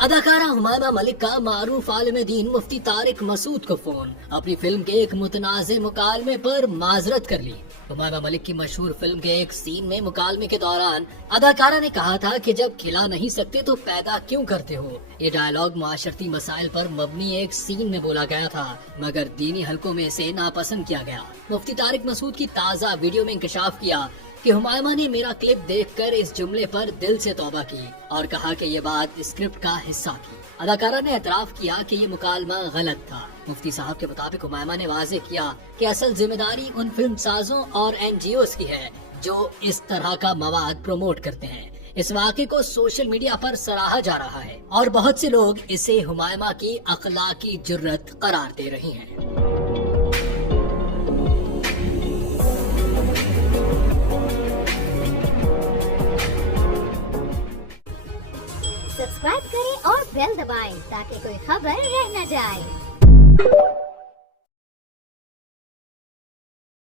اداکارہ حمائمہ ملک کا معروف عالم دین مفتی طارق مسعود کو فون، اپنی فلم کے ایک متنازع مکالمے پر معذرت کر لی۔ حمائمہ ملک کی مشہور فلم کے ایک سین میں مکالمے کے دوران اداکارہ نے کہا تھا کہ جب کھلا نہیں سکتے تو پیدا کیوں کرتے ہو۔ یہ ڈائلاگ معاشرتی مسائل پر مبنی ایک سین میں بولا گیا تھا، مگر دینی حلقوں میں اسے ناپسند کیا گیا۔ مفتی طارق مسعود کی تازہ ویڈیو میں انکشاف کیا کہ حمائمہ نے میرا کلپ دیکھ کر اس جملے پر دل سے توبہ کی اور کہا کہ یہ بات اسکرپٹ کا حصہ تھی۔ اداکارہ نے اعتراف کیا کہ یہ مکالمہ غلط تھا۔ مفتی صاحب کے مطابق حمائمہ نے واضح کیا کہ اصل ذمہ داری ان فلم سازوں اور NGOs کی ہے جو اس طرح کا مواد پروموٹ کرتے ہیں۔ اس واقعے کو سوشل میڈیا پر سراہا جا رہا ہے اور بہت سے لوگ اسے حمائمہ کی اخلاقی جرت قرار دے رہے ہیں۔ سبسکرائب کریں اور بیل دبائیں تاکہ کوئی خبر رہ نہ جائے۔